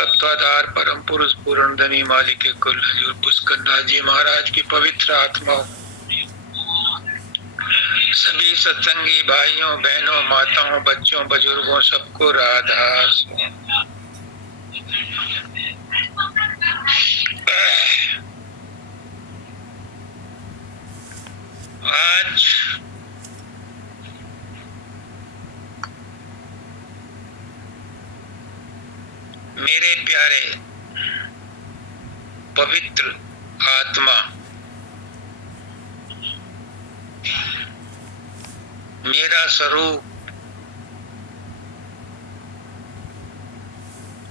तत्वाधार परम पुरुष पूर्णधनी मालिक कुल हजूर पुष्करनाथ जी महाराज की पवित्र आत्माओं, सभी सत्संगी भाइयों बहनों माताओं बच्चों बुजुर्गों सबको राधा। आज मेरे प्यारे पवित्र आत्मा, मेरा स्वरूप,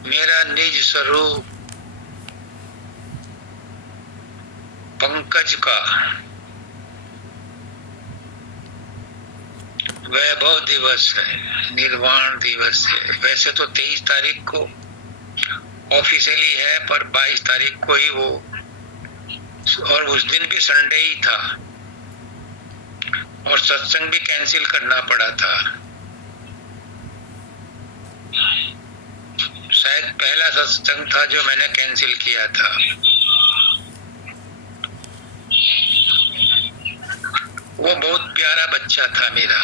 मेरा निज स्वरूप पंकज का वैभव दिवस है, निर्वाण दिवस है। वैसे तो 23 तारीख को ऑफिशियली है, पर 22 तारीख को ही वो, और उस दिन भी संडे ही था और सत्संग भी कैंसिल करना पड़ा था। शायद पहला सत्संग था जो मैंने कैंसिल किया था। वो बहुत प्यारा बच्चा था मेरा।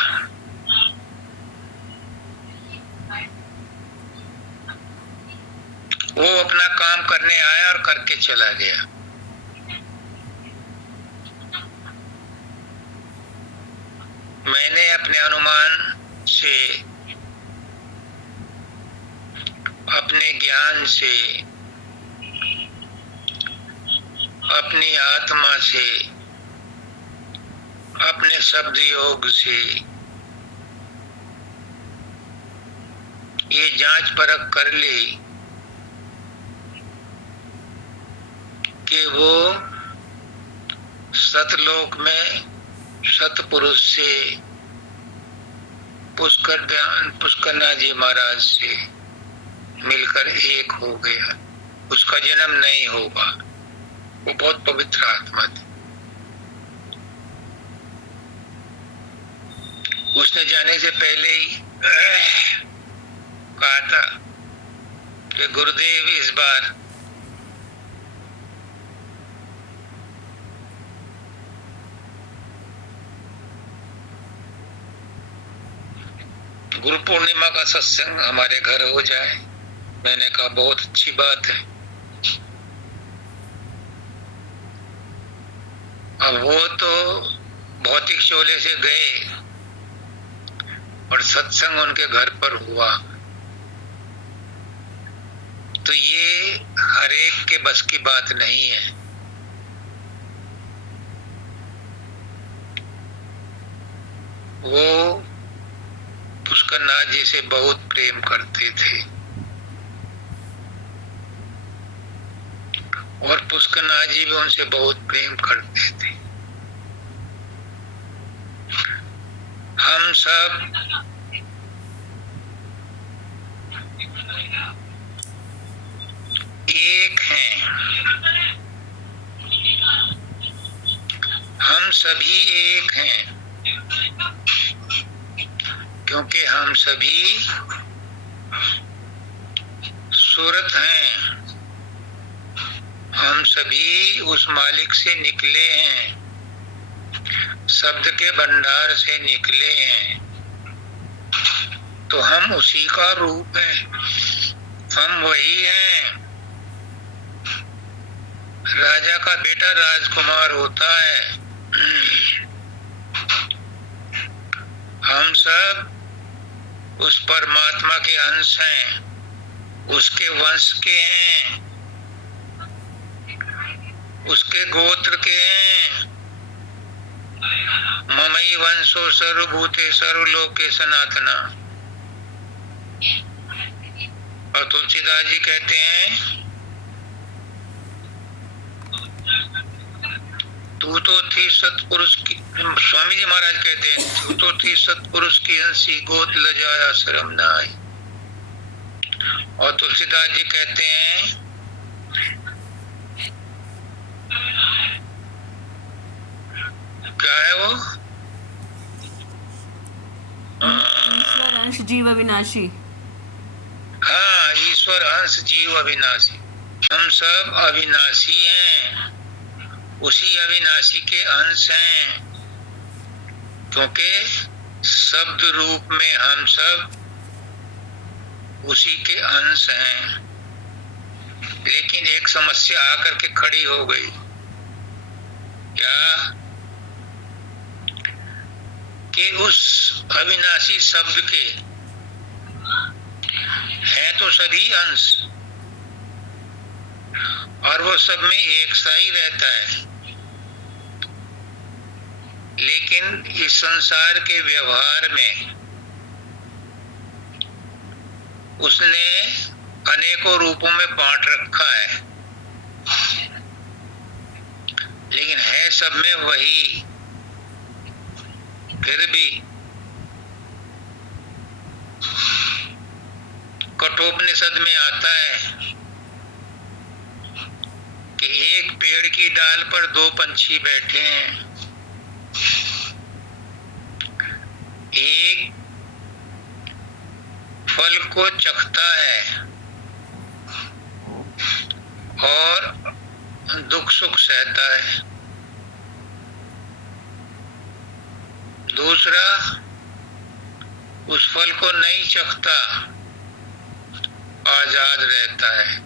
वो अपना काम करने आया और करके चला गया। मैंने अपने अनुमान से, अपने ज्ञान से, अपनी आत्मा से, अपने शब्द योग से ये जांच परख कर ली कि वो सतलोक में सतपुरुष से, पुष्करनाथ जी महाराज से मिलकर एक हो गया। उसका जन्म नहीं होगा। वो बहुत पवित्र आत्मा थी। उसने जाने से पहले ही कहा था कि गुरुदेव इस बार गुरु पूर्णिमा का सत्संग हमारे घर हो जाए। मैंने कहा बहुत अच्छी बात है। अब वो तो भौतिक शोले से गए और सत्संग उनके घर पर हुआ, तो ये हर एक के बस की बात नहीं है। वो पुष्करनाथ जी से बहुत प्रेम करते थे और पुष्करनाथ जी भी उनसे बहुत प्रेम करते थे। हम सब एक हैं, हम सभी एक हैं, क्योंकि हम सभी सूरत हैं। हम सभी उस मालिक से निकले हैं, शब्द के भंडार से निकले हैं, तो हम उसी का रूप है। हम वही हैं। राजा का बेटा राजकुमार होता है। हम सब उस परमात्मा के अंश हैं, उसके वंश के हैं, उसके गोत्र के हैं। ममई वंशो सर्वभूते सर्वलोके सनातना। और तुलसीदास जी कहते हैं तू तो थी सतपुरुष की, स्वामी जी महाराज कहते हैं तू तो थी सतपुरुष की अंशी, गोद लजाया शर्म न आई। और तुलसीदास जी कहते हैं क्या है वो, ईश्वर अंश जीव अविनाशी। हाँ, ईश्वर अंश, जीव अविनाशी। हम सब अविनाशी हैं, उसी अविनाशी के अंश हैं, क्योंकि शब्द रूप में हम सब उसी के अंश हैं। लेकिन एक समस्या आकर के खड़ी हो गई। क्या? कि उस अविनाशी शब्द के हैं तो सभी अंश, और वो सब में एक सा ही रहता है, लेकिन इस संसार के व्यवहार में उसने अनेकों रूपों में बांट रखा है, लेकिन है सब में वही। फिर भी कठोपनिषद में आता है कि एक पेड़ की डाल पर दो पंछी बैठे हैं, एक फल को चखता है और दुख सुख सहता है, दूसरा उस फल को नहीं चखता, आजाद रहता है।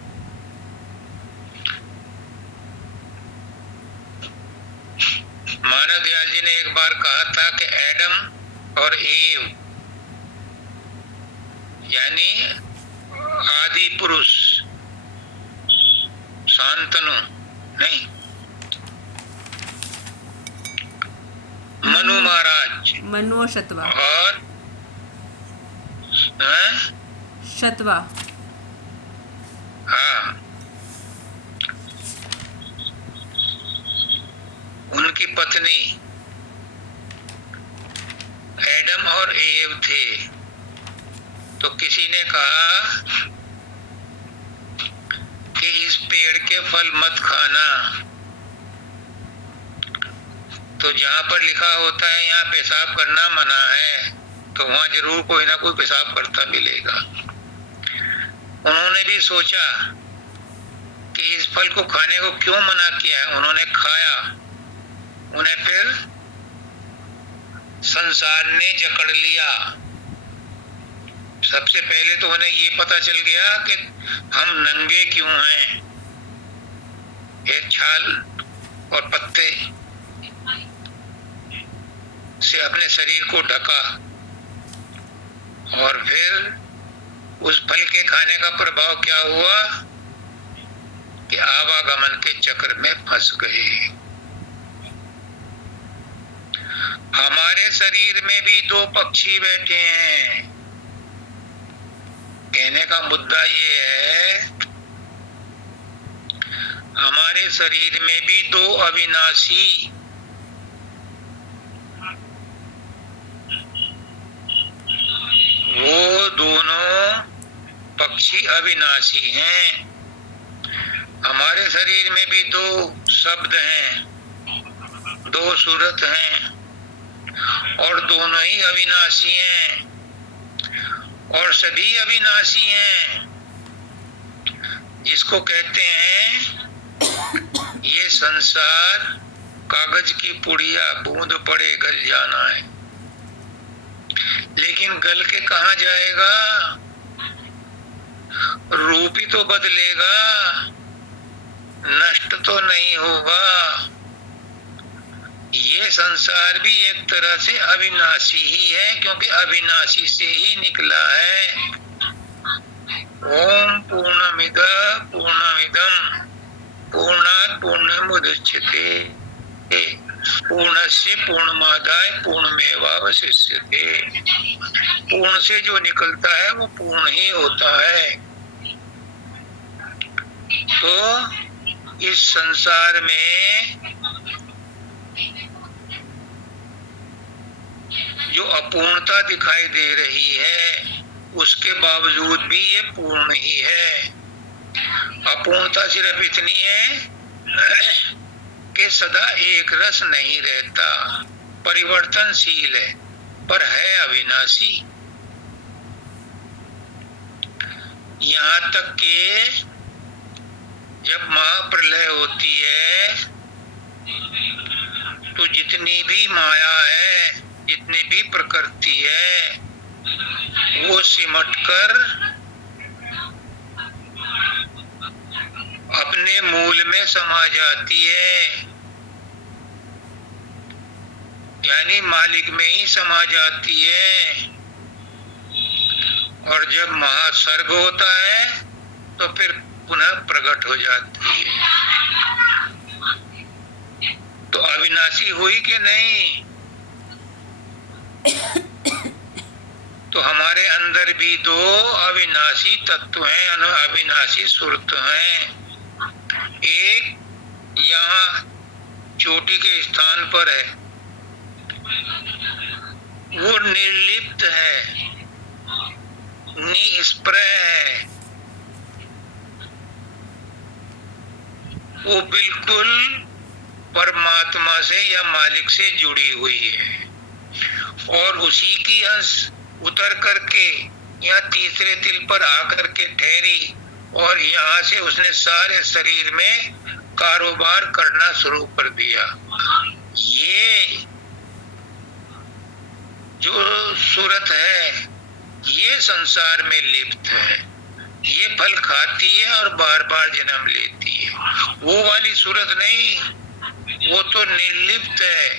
मानव दयाल जी ने एक बार कहा था कि एडम और एव यानी आदि पुरुष, शांतनु नहीं, मनु महाराज, मनु और शतवा, और शतवा, हाँ, उनकी पत्नी एडम और एव थे। तो किसी ने कहा कि इस पेड़ के फल मत खाना, तो जहां पर लिखा होता है यहाँ पेशाब करना मना है, तो वहां जरूर कोई ना कोई पेशाब करता मिलेगा। उन्होंने भी सोचा कि इस फल को खाने को क्यों मना किया है, उन्होंने खाया, उन्हें फिर संसार ने जकड़ लिया। सबसे पहले तो उन्हें ये पता चल गया कि हम नंगे क्यों हैं, एक छाल और पत्ते से अपने शरीर को ढका, और फिर उस फल के खाने का प्रभाव क्या हुआ कि आवागमन के चक्र में फंस गए। हमारे शरीर में भी दो पक्षी बैठे हैं। कहने का मुद्दा ये है, हमारे शरीर में भी दो अविनाशी वो दोनों पक्षी अविनाशी हैं। हमारे शरीर में भी दो शब्द हैं, दो सूरत हैं, और दोनों ही अविनाशी हैं, और सभी अविनाशी हैं। जिसको कहते हैं ये संसार कागज की पुड़िया, बूंद पड़े गल जाना है, लेकिन गल के कहाँ जाएगा? रूप ही तो बदलेगा, नष्ट तो नहीं होगा। ये संसार भी एक तरह से अविनाशी ही है, क्योंकि अविनाशी से ही निकला है। ओम पूर्णमिदः पूर्णमिदं पूर्णात् पूर्णमुदच्यते पूर्णस्य पूर्णमादाय पूर्णमेवावशिष्यते। पूर्ण से जो निकलता है वो पूर्ण ही होता है। तो इस संसार में जो अपूर्णता दिखाई दे रही है, उसके बावजूद भी ये पूर्ण ही है। अपूर्णता सिर्फ इतनी है कि सदा एक रस नहीं रहता, परिवर्तनशील है, पर है अविनाशी। यहाँ तक कि जब महाप्रलय होती है तो जितनी भी माया है, जितनी भी प्रकृति है, वो सिमटकर अपने मूल में समा जाती है, यानी मालिक में ही समा जाती है। और जब महासर्ग होता है तो फिर पुनः प्रकट हो जाती है। तो अविनाशी हुई कि नहीं? तो हमारे अंदर भी दो अविनाशी तत्व हैं, अविनाशी सुरत हैं। एक यहाँ चोटी के स्थान पर है, वो निर्लिप्त है, निस्पृह है, वो बिल्कुल परमात्मा से या मालिक से जुड़ी हुई है। और उसी की अंश उतर करके यहाँ तीसरे तिल पर आकर के ठहरी और यहाँ से उसने सारे शरीर में कारोबार करना शुरू कर दिया। ये जो सूरत है ये संसार में लिप्त है, ये फल खाती है और बार बार जन्म लेती है। वो वाली सूरत नहीं, वो तो निर्लिप्त है,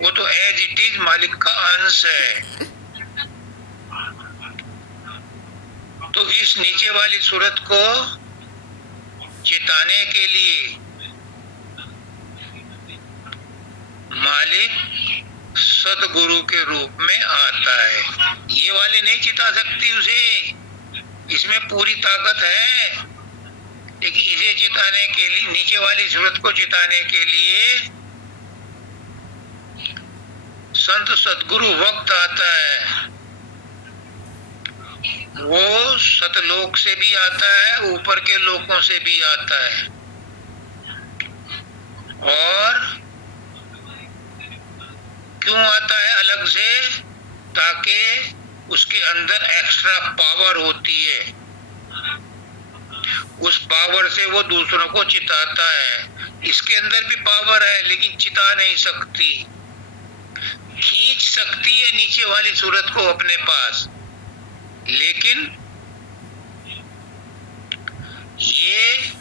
वो तो एज इट इज मालिक का अंश है। तो इस नीचे वाली सूरत को चिताने के लिए मालिक सदगुरु के रूप में आता है। ये वाली नहीं चिता सकती उसे, इसमें पूरी ताकत है, लेकिन इसे चिताने के लिए, नीचे वाली सूरत को चिताने के लिए संत सदगुरु वक्त आता है। वो सतलोक से भी आता है, ऊपर के लोकों से भी आता है। और क्यों आता है अलग से? ताकि उसके अंदर एक्स्ट्रा पावर होती है, उस पावर से वो दूसरों को चिताता है। इसके अंदर भी पावर है लेकिन चिता नहीं सकती, खींच सकती है नीचे वाली सूरत को अपने पास, लेकिन ये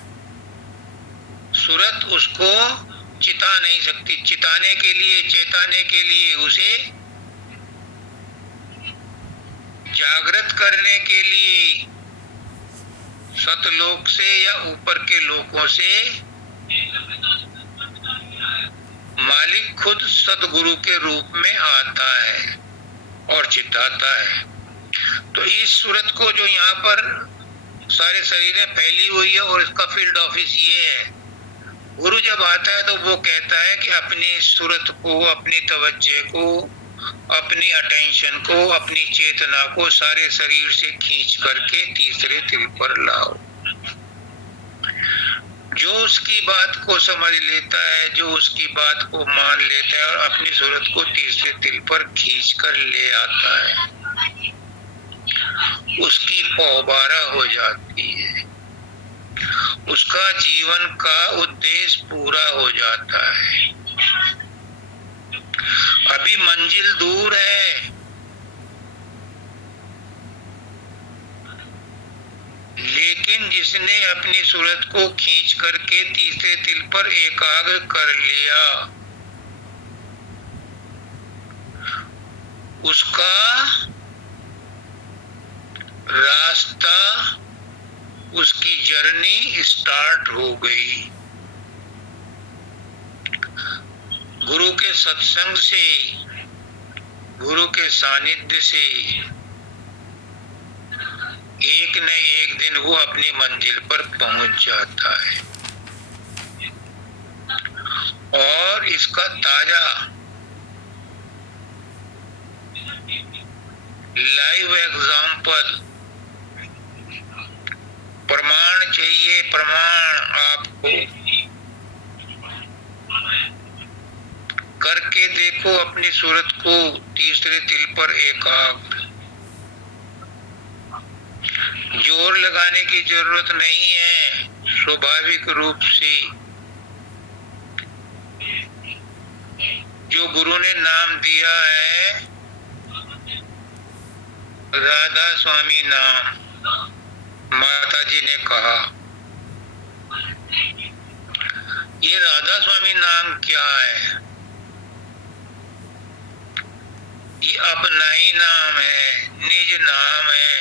सूरत उसको चिता नहीं सकती। चिताने के लिए, चेताने के लिए, उसे जागृत करने के लिए सतलोक से या ऊपर के लोकों से मालिक खुद सतगुरु के रूप में आता है और चिताता है। तो इस सूरत को जो यहाँ पर सारे शरीर में फैली हुई है और इसका फील्ड ऑफिस ये है, गुरु जब आता है तो वो कहता है कि अपनी सूरत को, अपनी तवज्जो को, अपनी अटेंशन को, अपनी चेतना को सारे शरीर से खींच करके तीसरे तिल पर लाओ। जो उसकी बात को समझ लेता है, जो उसकी बात को मान लेता है और अपनी सूरत को तीसरे तिल पर खींच कर ले आता है, उसकी पौबारा हो जाती है, उसका जीवन का उद्देश्य पूरा हो जाता है। अभी मंजिल दूर है, लेकिन जिसने अपनी सूरत को खींच करके तीसरे तिल पर एकाग्र कर लिया, उसका रास्ता, उसकी जर्नी स्टार्ट हो गई। गुरु के सत्संग से, गुरु के सानिध्य से एक न एक दिन वो अपनी मंजिल पर पहुंच जाता है। और इसका ताजा लाइव एग्जाम्पल, प्रमाण चाहिए, प्रमाण आपको करके देखो अपनी सूरत को तीसरे तिल पर एकाग्र। जोर लगाने की जरूरत नहीं है, स्वाभाविक रूप से जो गुरु ने नाम दिया है राधा स्वामी नाम, माता जी ने कहा। ये राधा स्वामी नाम क्या है? ये अपना ही नाम है, निज नाम है।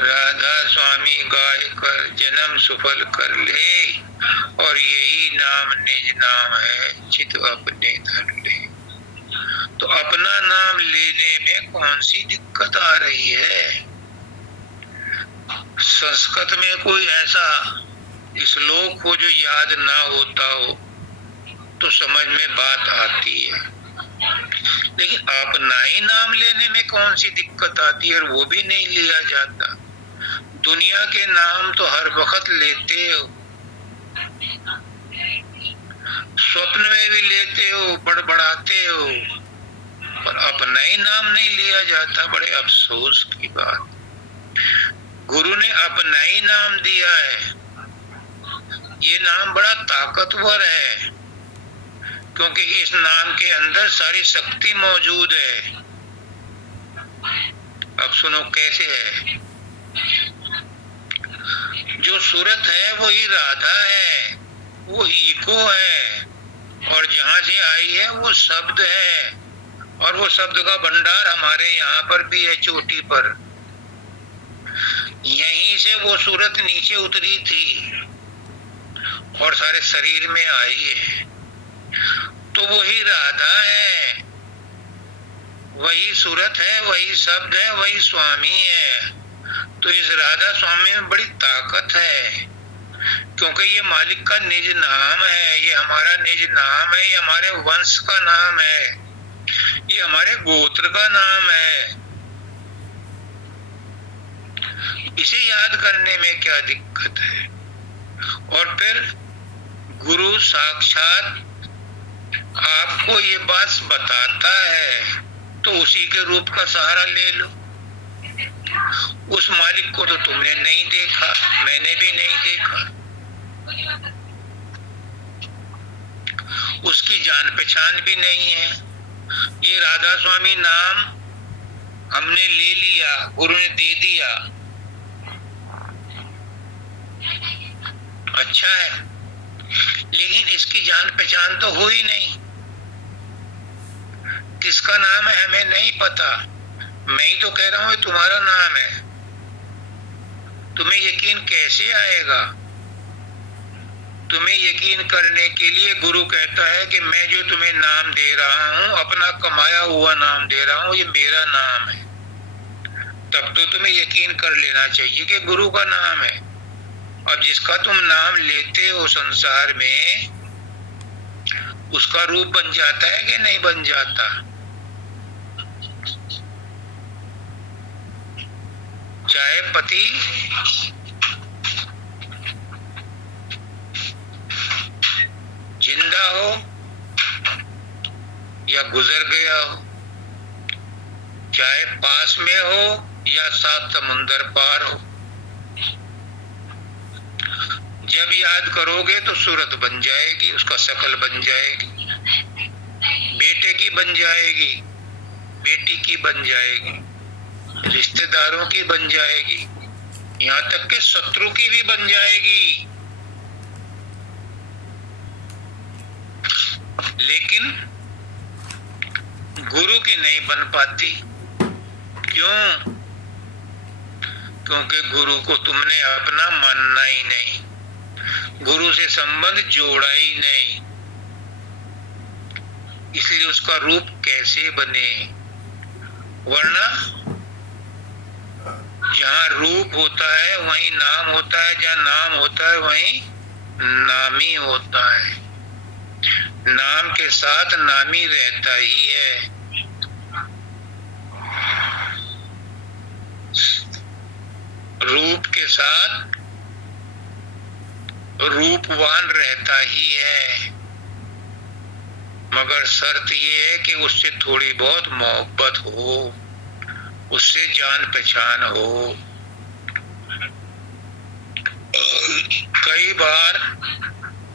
राधा स्वामी गाय कर जन्म सफल कर ले, और यही नाम निज नाम है, चित अपने धर ले। तो अपना नाम लेने में कौन सी दिक्कत आ रही है? संस्कृत में कोई ऐसा श्लोक हो जो याद ना होता हो तो समझ में बात आती है, लेकिन अपना ही नाम लेने में कौन सी दिक्कत आती है? और वो भी नहीं लिया जाता। दुनिया के नाम तो हर वक्त लेते हो, स्वप्न में भी लेते हो, बड़बड़ाते हो, पर अपना ही नाम नहीं लिया जाता। बड़े अफसोस की बात। गुरु ने अपना ही नाम दिया है। ये नाम बड़ा ताकतवर है, क्योंकि इस नाम के अंदर सारी शक्ति मौजूद है। अब सुनो कैसे है। जो सूरत है वही राधा है, वो ईको है, और जहां से आई है वो शब्द है, और वो शब्द का भंडार हमारे यहाँ पर भी है, चोटी पर। यहीं से वो सूरत नीचे उतरी थी और सारे शरीर में आई है। तो वही राधा है, वही सूरत है, वही शब्द है, वही स्वामी है। तो इस राधा स्वामी में बड़ी ताकत है, क्योंकि ये मालिक का निज नाम है, ये हमारा निज नाम है, ये हमारे वंश का नाम है, ये हमारे गोत्र का नाम है। इसे याद करने में क्या दिक्कत है? और फिर गुरु साक्षात आपको ये बात बताता है तो उसी के रूप का सहारा ले लो। उस मालिक को तो तुमने नहीं देखा, मैंने भी नहीं देखा, उसकी जान पहचान भी नहीं है। ये राधा स्वामी नाम हमने ले लिया, गुरु ने दे दिया, अच्छा है, लेकिन इसकी जान पहचान तो हो ही नहीं। किसका नाम है हमें नहीं पता। मैं ही तो कह रहा हूं तुम्हारा नाम है, तुम्हें यकीन कैसे आएगा? तुम्हें यकीन करने के लिए गुरु कहता है कि मैं जो तुम्हें नाम दे रहा हूं, अपना कमाया हुआ नाम दे रहा हूं, ये मेरा नाम है। तब तो तुम्हें यकीन कर लेना चाहिए कि गुरु का नाम है। अब जिसका तुम नाम लेते हो संसार में, उसका रूप बन जाता है कि नहीं बन जाता? चाहे पति जिंदा हो या गुजर गया हो, चाहे पास में हो या सात समुंदर पार हो, जब याद करोगे तो सूरत बन जाएगी, उसका शकल बन जाएगी, बेटे की बन जाएगी, बेटी की बन जाएगी, रिश्तेदारों की बन जाएगी, यहाँ तक कि शत्रु की भी बन जाएगी। लेकिन गुरु की नहीं बन पाती। क्यों? क्योंकि गुरु को तुमने अपना मानना ही नहीं, गुरु से संबंध जोड़ा ही नहीं, इसलिए उसका रूप कैसे बने? वरना जहाँ रूप होता है वहीं नाम होता है, जहाँ नाम होता है वहीं नामी होता है। नाम के साथ नामी रहता ही है। रूप के साथ रूपवान रहता ही है, मगर शर्त ये है कि उससे थोड़ी बहुत मोहब्बत हो, उससे जान पहचान हो। कई बार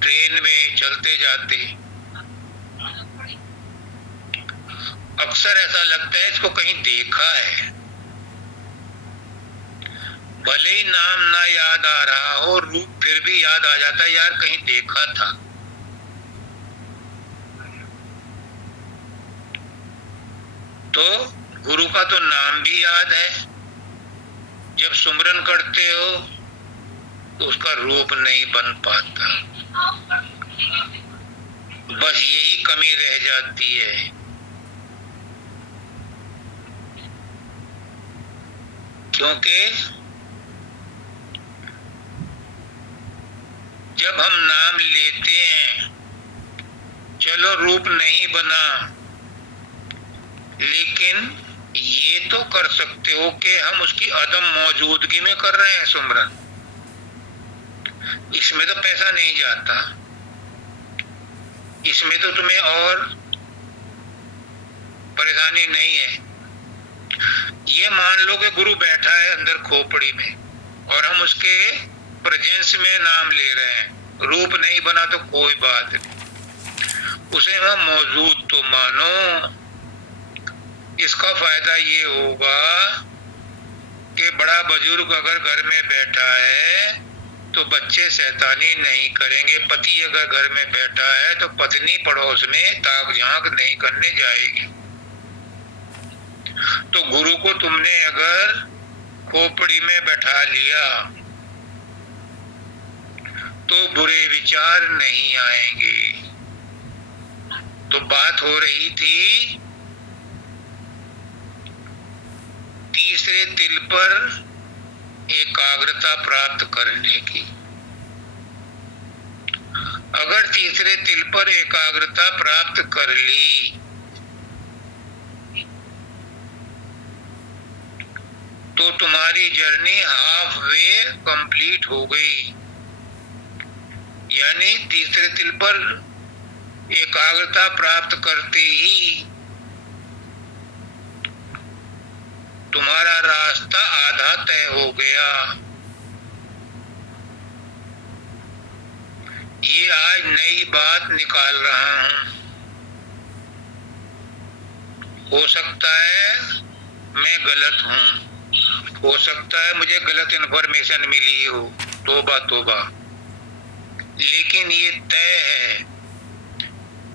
ट्रेन में चलते जाते अक्सर ऐसा लगता है इसको कहीं देखा है, भले ही नाम ना याद आ रहा हो, रूप फिर भी याद आ जाता है, यार कहीं देखा था। तो गुरु का तो नाम भी याद है, जब सुमिरन करते हो तो उसका रूप नहीं बन पाता, बस यही कमी रह जाती है। क्योंकि जब हम नाम लेते हैं, चलो रूप नहीं बना, लेकिन ये तो कर सकते हो कि हम उसकी अदम मौजूदगी में कर रहे हैं सुमरन। इसमें तो पैसा नहीं जाता, इसमें तो तुम्हें और परेशानी नहीं है। ये मान लो कि गुरु बैठा है अंदर खोपड़ी में और हम उसके प्रेजेंस में नाम ले रहे हैं, रूप नहीं बना तो कोई बात नहीं, उसे हम मौजूद तो मानो। इसका फायदा ये होगा कि बड़ा बुजुर्ग अगर घर में बैठा है तो बच्चे शैतानी नहीं करेंगे, पति अगर घर में बैठा है तो पत्नी पड़ोस में ताक झांक नहीं करने जाएगी। तो गुरु को तुमने अगर खोपड़ी में बैठा लिया तो बुरे विचार नहीं आएंगे। तो बात हो रही थी तीसरे तिल पर एकाग्रता प्राप्त करने की। अगर तीसरे तिल पर एकाग्रता प्राप्त कर ली तो तुम्हारी जर्नी हाफ वे कंप्लीट हो गई। यानी तीसरे तिल पर एकाग्रता प्राप्त करते ही तुम्हारा रास्ता आधा तय हो गया। ये आज नई बात निकाल रहा हूं, हो सकता है मैं गलत हूं, हो सकता है मुझे गलत इन्फॉर्मेशन मिली हो, तोबा तोबा, लेकिन ये तय है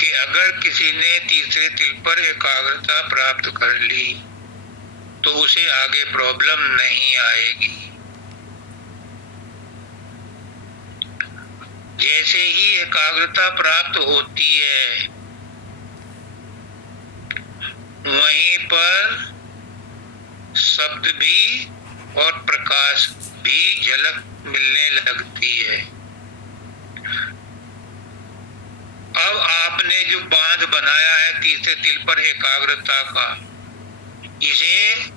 कि अगर किसी ने तीसरे तिल पर एकाग्रता प्राप्त कर ली तो उसे आगे प्रॉब्लम नहीं आएगी। जैसे ही एकाग्रता प्राप्त होती है वहीं पर शब्द भी और प्रकाश भी झलक मिलने लगती है। अब आपने जो बांध बनाया है तीसरे तिल पर एकाग्रता का, इसे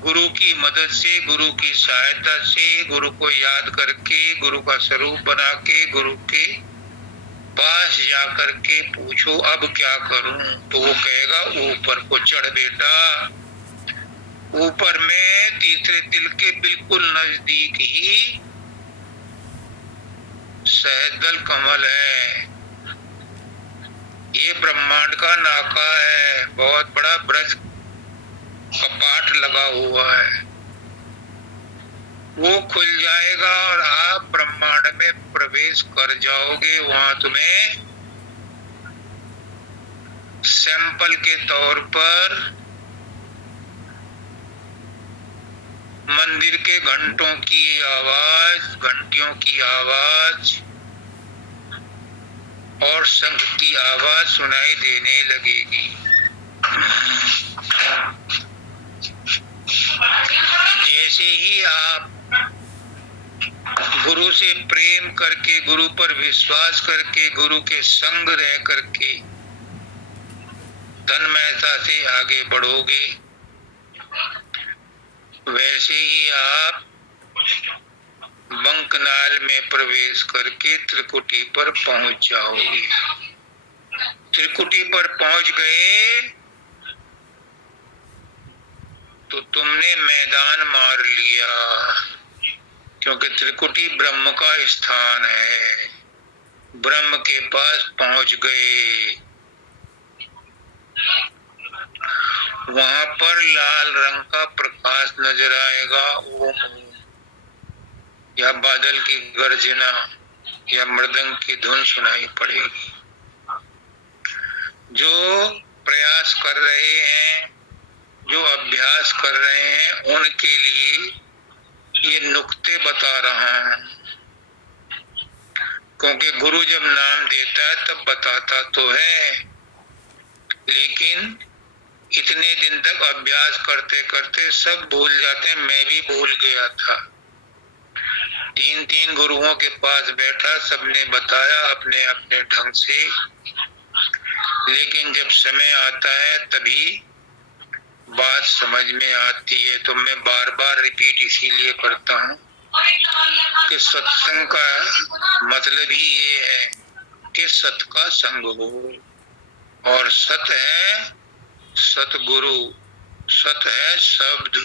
गुरु की मदद से, गुरु की सहायता से, गुरु को याद करके, गुरु का स्वरूप बना के, गुरु के पास जा करके पूछो अब क्या करूं, तो वो कहेगा ऊपर को चढ़ बेटा। ऊपर में तीसरे तिल के बिल्कुल नजदीक ही सहस्त्रदल कमल है। ये ब्रह्मांड का नाका है, बहुत बड़ा ब्रज कपाट लगा हुआ है, वो खुल जाएगा और आप ब्रह्मांड में प्रवेश कर जाओगे। वहां तुम्हें सैंपल के तौर पर मंदिर के घंटों की आवाज, घंटियों की आवाज और शंख की आवाज सुनाई देने लगेगी। जैसे ही आप गुरु से प्रेम करके, गुरु पर विश्वास करके, गुरु के संग रह करके तन्मयता से आगे बढ़ोगे, वैसे ही आप बंकनाल में प्रवेश करके त्रिकुटी पर पहुंच जाओगे। त्रिकुटी पर पहुंच गए तो तुमने मैदान मार लिया, क्योंकि त्रिकुटी ब्रह्म का स्थान है, ब्रह्म के पास पहुंच गए। वहां पर लाल रंग का प्रकाश नजर आएगा, ओम ओम, या बादल की गर्जना या मृदंग की धुन सुनाई पड़ेगी। जो प्रयास कर रहे हैं, जो अभ्यास कर रहे हैं, उनके लिए ये नुक्ते बता रहा हूं, क्योंकि गुरु जब नाम देता है तब बताता तो है, लेकिन इतने दिन तक अभ्यास करते करते सब भूल जाते हैं। मैं भी भूल गया था। 3 गुरुओं के पास बैठा, सबने बताया अपने अपने ढंग से, लेकिन जब समय आता है तभी बात समझ में आती है। तो मैं बार बार रिपीट इसीलिए करता हूँ कि सत्संग का मतलब ही ये है कि सत का संग हो, और सत है सतगुरु, सत है शब्द,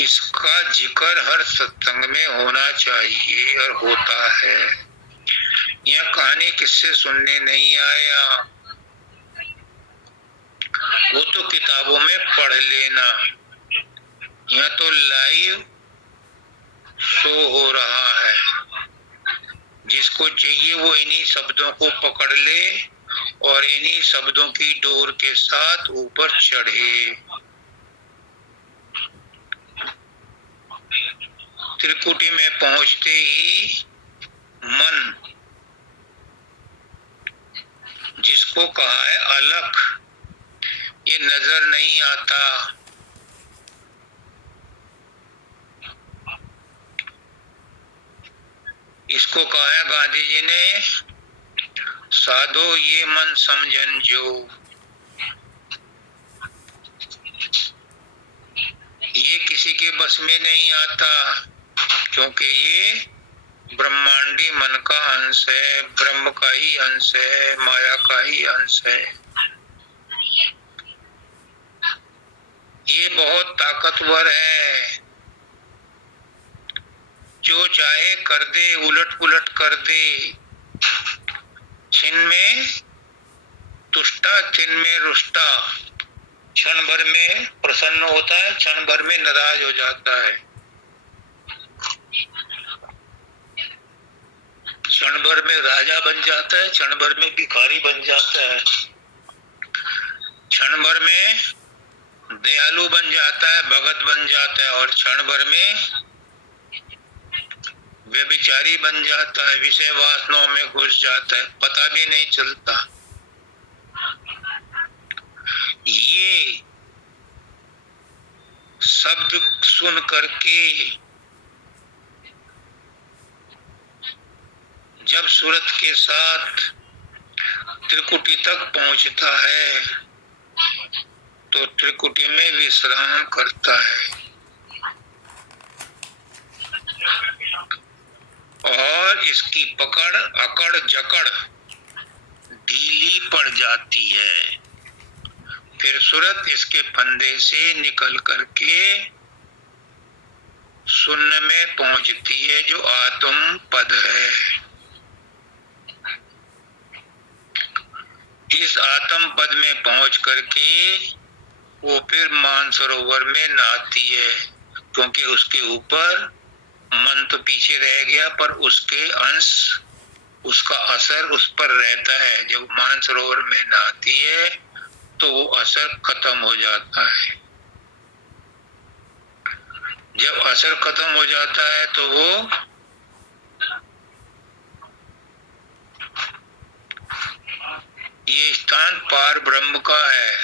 इसका जिक्र हर सत्संग में होना चाहिए और होता है। यह कहानी किससे सुनने नहीं आया, वो तो किताबों में पढ़ लेना। यह तो लाइव शो हो रहा है, जिसको चाहिए वो इन्हीं शब्दों को पकड़ ले और इन्हीं शब्दों की डोर के साथ ऊपर चढ़े। त्रिकुटी में पहुंचते ही मन, जिसको कहा है अलख, ये नजर नहीं आता। इसको कहा है गांधी जी ने, साधो ये मन समझन जो। ये किसी के बस में नहीं आता, क्योंकि ये ब्रह्मांडी मन का अंश है, ब्रह्म का ही अंश है, माया का ही अंश है। ये बहुत ताकतवर है, जो चाहे कर दे, उलट पुलट कर दे। छिन में तुष्टा, छिन में रुष्टा, क्षण भर में प्रसन्न होता है, क्षण भर में नाराज हो जाता है, क्षण भर में राजा बन जाता है, क्षण भर में भिखारी बन जाता है, क्षण भर में दयालु बन जाता है, भगत बन जाता है, और क्षण भर में व्यभिचारी बन जाता है, विषय वासनाओं में घुस जाता है, पता भी नहीं चलता। ये शब्द सुन करके जब सूरत के साथ त्रिकुटी तक पहुंचता है तो त्रिकुटी में विश्राम करता है, और इसकी पकड़ अकड़ जकड़ ढीली पड़ जाती है। फिर सूरत इसके फंदे से निकल करके शून्य में पहुंचती है, जो आत्म पद है। इस आत्म पद में पहुंच करके वो फिर मानसरोवर में नहाती है, क्योंकि उसके ऊपर मन तो पीछे रह गया, पर उसके अंश, उसका असर उस पर रहता है। जब मानसरोवर में नहाती है तो वो असर खत्म हो जाता है। जब असर खत्म हो जाता है तो वो ये स्थान पार ब्रह्म का है,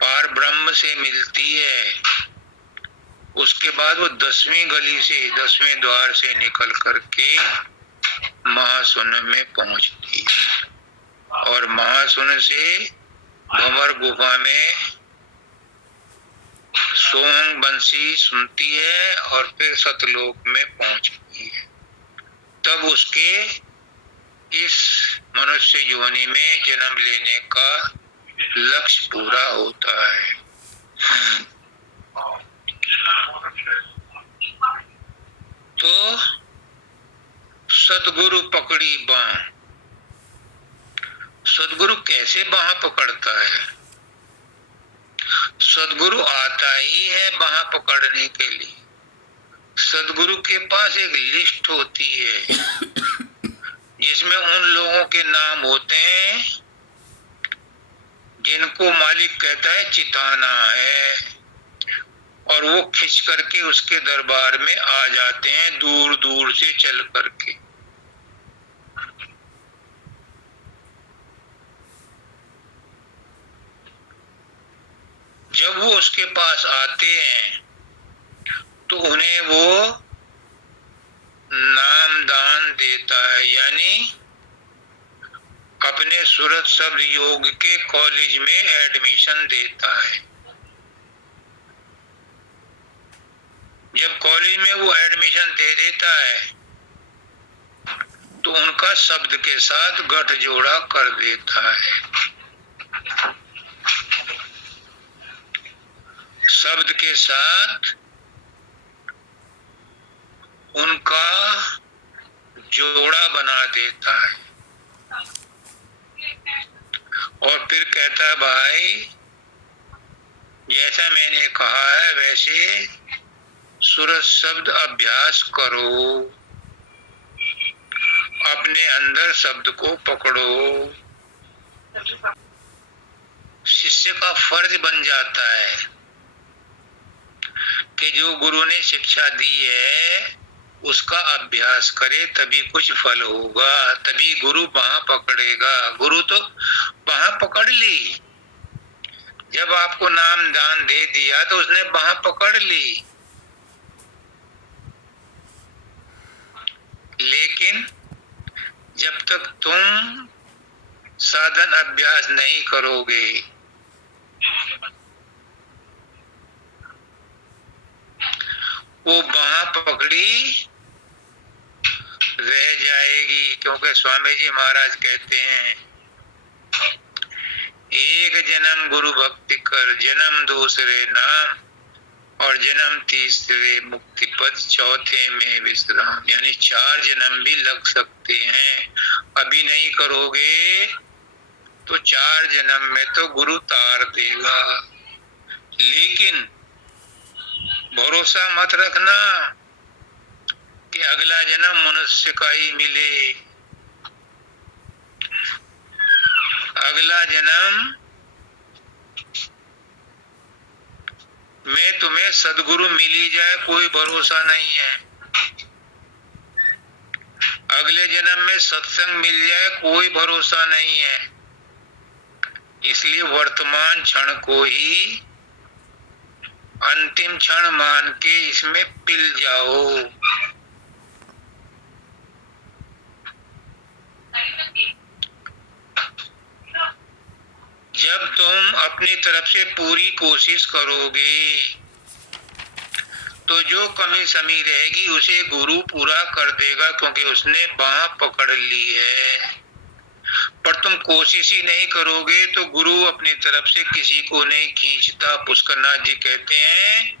पार ब्रह्म से मिलती है। उसके बाद वो 10वीं गली से, 10वें द्वार से निकल करके महाशून्य में पहुंचती है, और महाशून्य से भंवर गुफा में सोंग बंसी सुनती है, और फिर सतलोक में पहुंचती है। तब उसके इस मनुष्य योनि में जन्म लेने का लक्ष्य पूरा होता है। तो सदगुरु पकड़ी बांह। सदगुरु कैसे बांह पकड़ता है? सदगुरु आता ही है बांह पकड़ने के लिए। सदगुरु के पास एक लिस्ट होती है जिसमें उन लोगों के नाम होते हैं जिनको मालिक कहता है चिताना है, और वो खिंच करके उसके दरबार में आ जाते हैं दूर दूर से चल करके। जब वो उसके पास आते हैं तो उन्हें वो नाम दान देता है, यानी अपने सूरत शब्द योग के कॉलेज में एडमिशन देता है। जब कॉलेज में वो एडमिशन दे देता है तो उनका शब्द के साथ गठजोड़ा कर देता है। शब्द के साथ उनका जोड़ा बना देता है और फिर कहता है भाई जैसा मैंने कहा है वैसे सूरत शब्द अभ्यास करो, अपने अंदर शब्द को पकड़ो। शिष्य का फर्ज बन जाता है कि जो गुरु ने शिक्षा दी है उसका अभ्यास करे, तभी कुछ फल होगा, तभी गुरु बांह पकड़ेगा। गुरु तो बांह पकड़ ली, जब आपको नाम दान दे दिया तो उसने बांह पकड़ ली, लेकिन जब तक तुम साधन अभ्यास नहीं करोगे वो बांह पकड़ी रह जाएगी। क्योंकि स्वामी जी महाराज कहते हैं एक जन्म गुरु भक्ति कर, जन्म दूसरे नाम, और जन्म तीसरे मुक्ति पद, चौथे में विश्राम। यानी 4 जन्म भी लग सकते हैं। अभी नहीं करोगे तो 4 जन्म में तो गुरु तार देगा। लेकिन भरोसा मत रखना कि अगला जन्म मनुष्य का ही मिले। अगला जन्म में तुम्हें सदगुरु मिल ही जाए कोई भरोसा नहीं है। अगले जन्म में सत्संग मिल जाए कोई भरोसा नहीं है। इसलिए वर्तमान क्षण को ही अंतिम क्षण मान के इसमें पिल जाओ। जब तुम अपनी तरफ से पूरी कोशिश करोगे तो जो कमी समी रहेगी उसे गुरु पूरा कर देगा, क्योंकि उसने बांह पकड़ ली है। पर तुम कोशिश ही नहीं करोगे तो गुरु अपनी तरफ से किसी को नहीं खींचता। पुष्करनाथ जी कहते हैं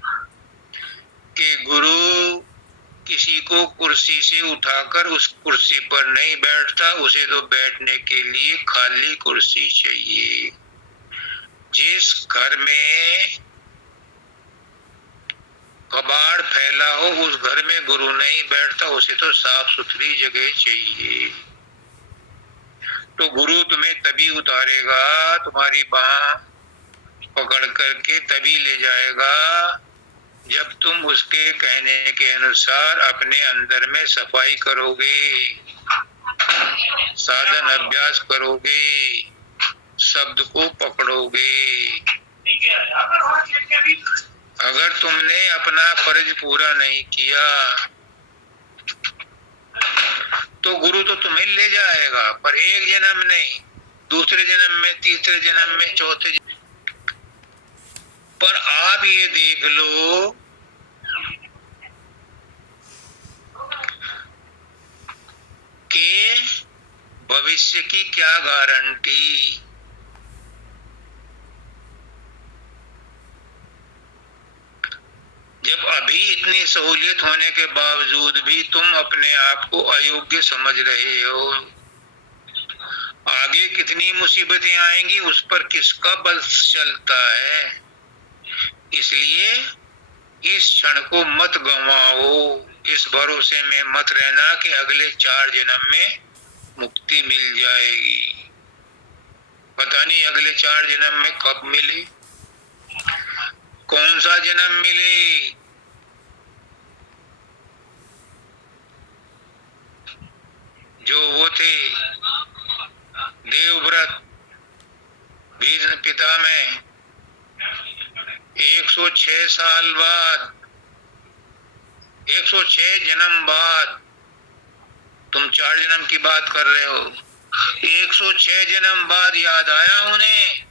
कि गुरु किसी को कुर्सी से उठाकर उस कुर्सी पर नहीं बैठता, उसे तो बैठने के लिए खाली कुर्सी चाहिए। जिस घर में कबाड़ फैला हो उस घर में गुरु नहीं बैठता, उसे तो साफ सुथरी जगह चाहिए। तो गुरु तुम्हें तभी उतारेगा, तुम्हारी बांह पकड़ करके तभी ले जाएगा जब तुम उसके कहने के अनुसार अपने अंदर में सफाई करोगे, साधन अभ्यास करोगे, शब्द को पकड़ोगे। अगर तुमने अपना फर्ज पूरा नहीं किया तो गुरु तो तुम्हें ले जाएगा, पर एक जन्म नहीं, दूसरे जन्म में, तीसरे जन्म में, चौथे जन्म। पर आप ये देख लो कि भविष्य की क्या गारंटी। जब अभी इतनी सहूलियत होने के बावजूद भी तुम अपने आप को अयोग्य समझ रहे हो, आगे कितनी मुसीबतें आएंगी उस पर किसका बल चलता है। इसलिए इस क्षण को मत गंवाओ, इस भरोसे में मत रहना कि अगले 4 जन्म में मुक्ति मिल जाएगी। पता नहीं अगले 4 जन्म में कब मिले, कौन सा जन्म मिले। जो वो थे देवव्रत भीष्म पिता में 106 साल बाद, 106 जन्म बाद, तुम 4 जन्म की बात कर रहे हो, 106 जन्म बाद याद आया उन्हें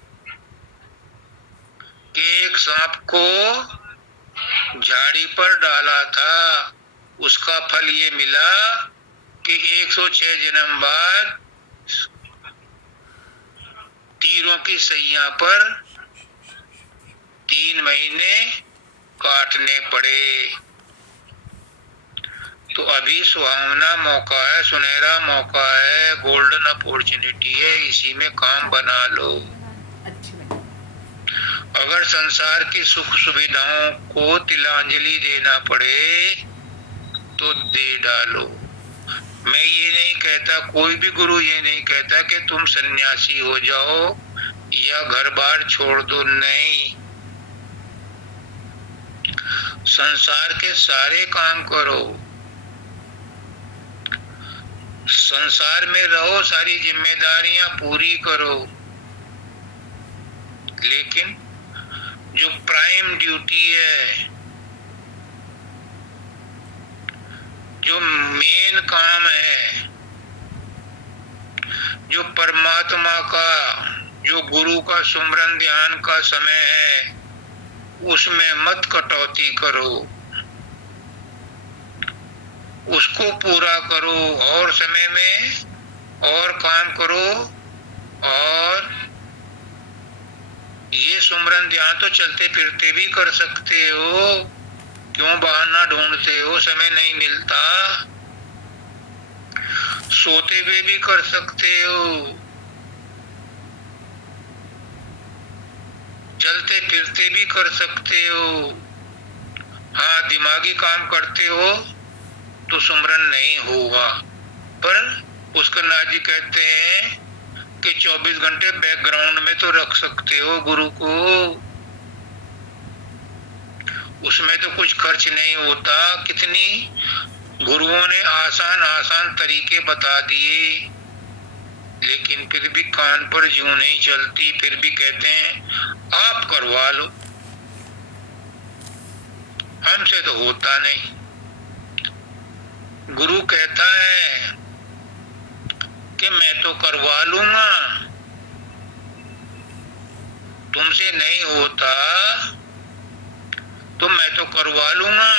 कि एक सांप को झाड़ी पर डाला था, उसका फल ये मिला कि 106 जन्म बाद तीरों की सैया पर 3 महीने काटने पड़े। तो अभी सुहावना मौका है, सुनहरा मौका है, गोल्डन अपॉर्चुनिटी है, इसी में काम बना लो। अगर संसार की सुख सुविधाओं को तिलांजलि देना पड़े तो दे डालो। मैं ये नहीं कहता, कोई भी गुरु ये नहीं कहता कि तुम सन्यासी हो जाओ या घर बार छोड़ दो, नहीं। संसार के सारे काम करो, संसार में रहो, सारी जिम्मेदारियां पूरी करो, लेकिन जो प्राइम ड्यूटी है, जो मेन काम है, जो परमात्मा का, जो गुरु का सुमरन ध्यान का समय है, उसमें मत कटौती करो, उसको पूरा करो, और समय में और काम करो। और ये सुमरन ध्यान तो चलते फिरते भी कर सकते हो, क्यों बहाना ढूंढते हो, समय नहीं मिलता। सोते हुए भी कर सकते हो, चलते फिरते भी कर सकते हो। हाँ, दिमागी काम करते हो तो सुमरन नहीं होगा, पर उसका नाजी कहते हैं कि 24 घंटे बैकग्राउंड में तो रख सकते हो गुरु को, उसमें तो कुछ खर्च नहीं होता। कितनी गुरुओं ने आसान आसान तरीके बता दिए, लेकिन फिर भी कान पर जूं नहीं चलती, फिर भी कहते हैं आप करवा लो, हमसे तो होता नहीं। गुरु कहता है कि मैं तो करवा लूंगा, तुमसे नहीं होता तो मैं तो करवा लूंगा,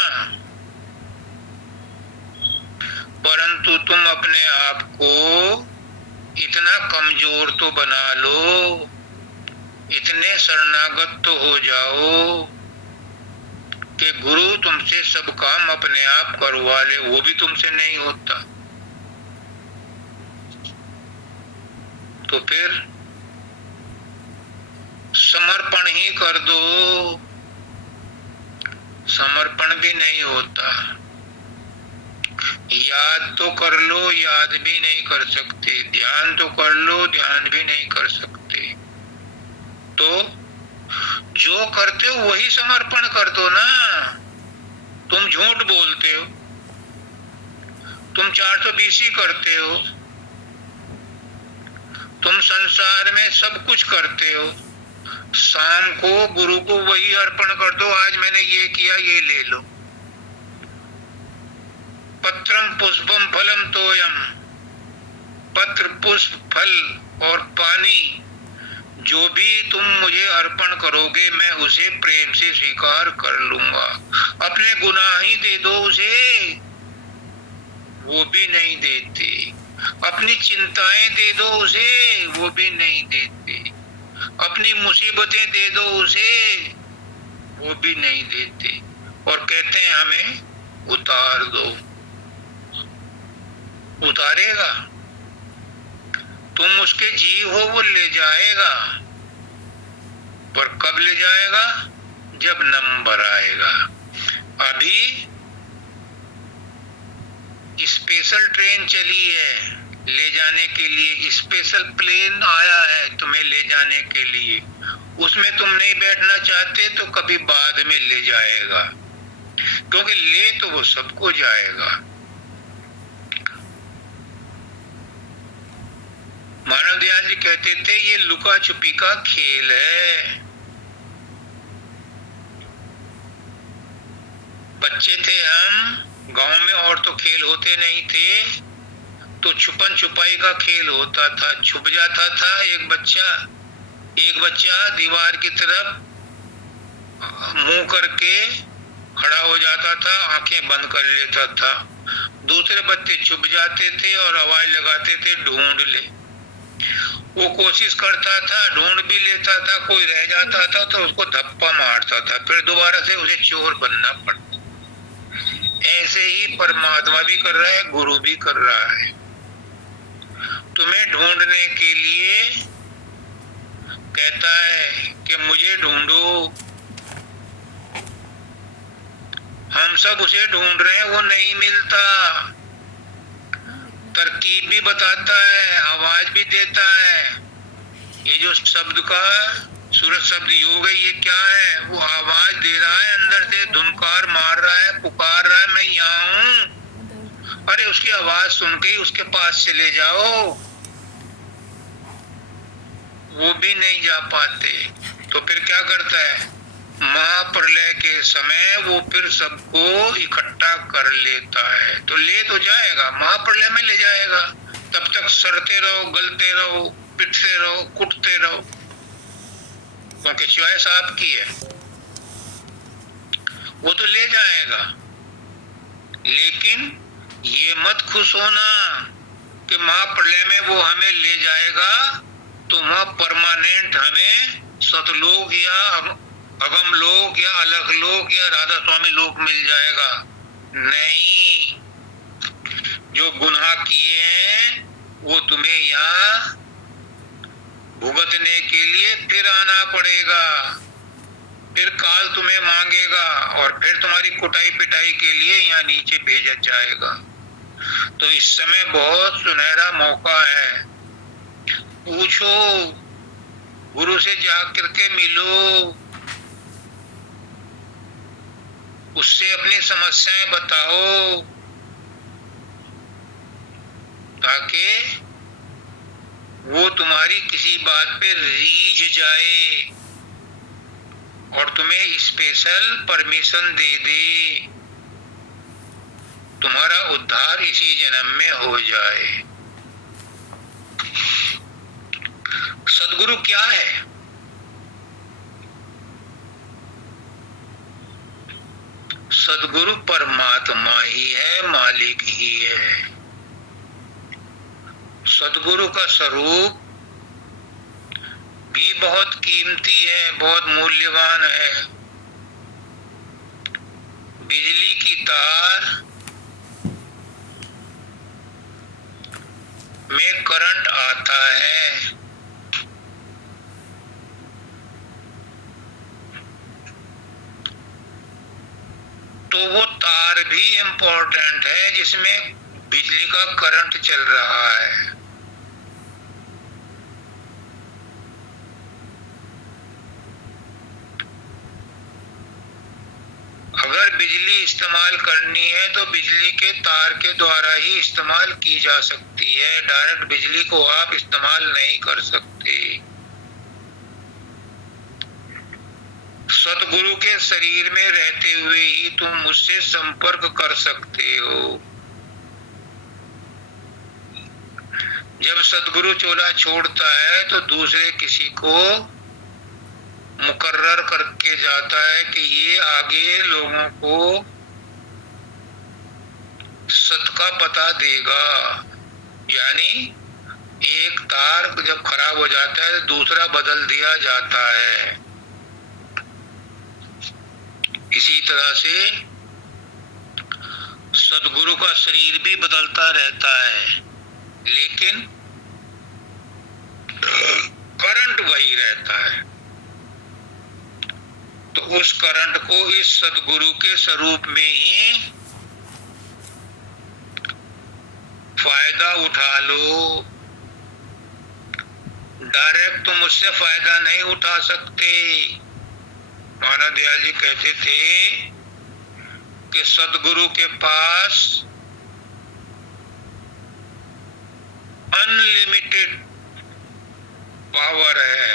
परंतु तुम अपने आप को इतना कमजोर तो बना लो, इतने शरणागत तो हो जाओ कि गुरु तुमसे सब काम अपने आप करवा ले, वो भी तुमसे नहीं होता। तो फिर समर्पण ही कर दो, समर्पण भी नहीं होता। याद तो कर लो, याद भी नहीं कर सकते, ध्यान तो कर लो, ध्यान भी नहीं कर सकते। तो जो करते हो वही समर्पण कर दो ना। तुम झूठ बोलते हो, तुम 420 ही करते हो, तुम संसार में सब कुछ करते हो, शाम को गुरु को वही अर्पण कर दो, आज मैंने ये किया, ये ले लो। पत्रम पुष्पम फलम तोयम, पत्र पुष्प फल और पानी जो भी तुम मुझे अर्पण करोगे मैं उसे प्रेम से स्वीकार कर लूंगा। अपने गुनाह ही दे दो उसे, वो भी नहीं देते। अपनी चिंताएं दे दो उसे, वो भी नहीं देते। अपनी मुसीबतें दे दो उसे, वो भी नहीं देते। और कहते हैं हमें उतार दो। उतारेगा? तुम उसके जीव हो, वो ले जाएगा, पर कब ले जाएगा? जब नंबर आएगा। अभी स्पेशल ट्रेन चली है ले जाने के लिए, स्पेशल प्लेन आया है तुम्हें ले जाने के लिए, उसमें तुम नहीं बैठना चाहते तो कभी बाद में ले जाएगा, क्योंकि ले तो वो सबको जाएगा। मानव दयाल जी कहते थे ये लुका छुपी का खेल है। बच्चे थे हम, गांव में और तो खेल होते नहीं थे, तो छुपन छुपाई का खेल होता था। छुप जाता था एक बच्चा दीवार की तरफ मुंह करके खड़ा हो जाता था, आंखें बंद कर लेता था। दूसरे बच्चे छुप जाते थे और आवाज लगाते थे ढूंढ ले। वो कोशिश करता था, ढूंढ भी लेता था, कोई रह जाता था तो उसको धप्पा मारता था, फिर दोबारा से उसे चोर बनना पड़ता। ऐसे ही परमात्मा भी कर रहा है, गुरु भी कर रहा है। तुम्हें ढूंढने के लिए कहता है कि मुझे ढूंढो। हम सब उसे ढूंढ रहे हैं, वो नहीं मिलता। तरकीब भी बताता है, आवाज भी देता है। ये जो शब्द का सूरज शब्द योग है, ये क्या है? वो आवाज दे रहा है, अंदर से धुनकार मार रहा है, पुकार रहा है, मैं यहाँ हूँ। अरे उसकी आवाज सुन के ही उसके पास चले जाओ। वो भी नहीं जा पाते, तो फिर क्या करता है? महाप्रलय के समय वो फिर सबको इकट्ठा कर लेता है। तो ले तो जाएगा, महाप्रलय में ले जाएगा। तब तक सड़ते रहो, गलते रहो, पिटते रहो, कुटते रहो, क्योंकि चॉइस आपकी है। वो तो ले जाएगा, लेकिन ये मत खुश होना कि महाप्रलय में वो हमें ले जाएगा तो वहां परमानेंट हमें सतलोक या अगम लोक या अलग लोक या राधा स्वामी लोक मिल जाएगा। नहीं, जो गुनाह किए हैं वो तुम्हें यहाँ भुगतने के लिए फिर आना पड़ेगा। फिर काल तुम्हें मांगेगा और फिर तुम्हारी कुटाई पिटाई के लिए यहाँ नीचे भेजा जाएगा। तो इस समय बहुत सुनहरा मौका है। पूछो, गुरु से जाकर के मिलो, उससे अपनी समस्याएं बताओ, ताकि वो तुम्हारी किसी बात पे रीझ जाए और तुम्हें स्पेशल परमिशन दे दे, तुम्हारा उद्धार इसी जन्म में हो जाए। सद्गुरु क्या है? सद्गुरु परमात्मा ही है, मालिक ही है। सद्गुरु का स्वरूप भी बहुत कीमती है, बहुत मूल्यवान है। बिजली की तार में करंट आता है, तो वो तार भी इम्पोर्टेंट है जिसमें बिजली का करंट चल रहा है। अगर बिजली इस्तेमाल करनी है तो बिजली के तार के द्वारा ही इस्तेमाल की जा सकती है, डायरेक्ट बिजली को आप इस्तेमाल नहीं कर सकते। सतगुरु के शरीर में रहते हुए ही तुम मुझसे संपर्क कर सकते हो। जब सतगुरु चोला छोड़ता है तो दूसरे किसी को मुकर्रर करके जाता है कि ये आगे लोगों को सत का पता देगा। यानी एक तार जब खराब हो जाता है तो दूसरा बदल दिया जाता है। इसी तरह से सदगुरु का शरीर भी बदलता रहता है, लेकिन करंट वही रहता है। तो उस करंट को इस सदगुरु के स्वरूप में ही फायदा उठा लो। डायरेक्ट तुम उससे फायदा नहीं उठा सकते। मानव दयाल जी कहते थे कि सदगुरु के पास अनलिमिटेड पावर है,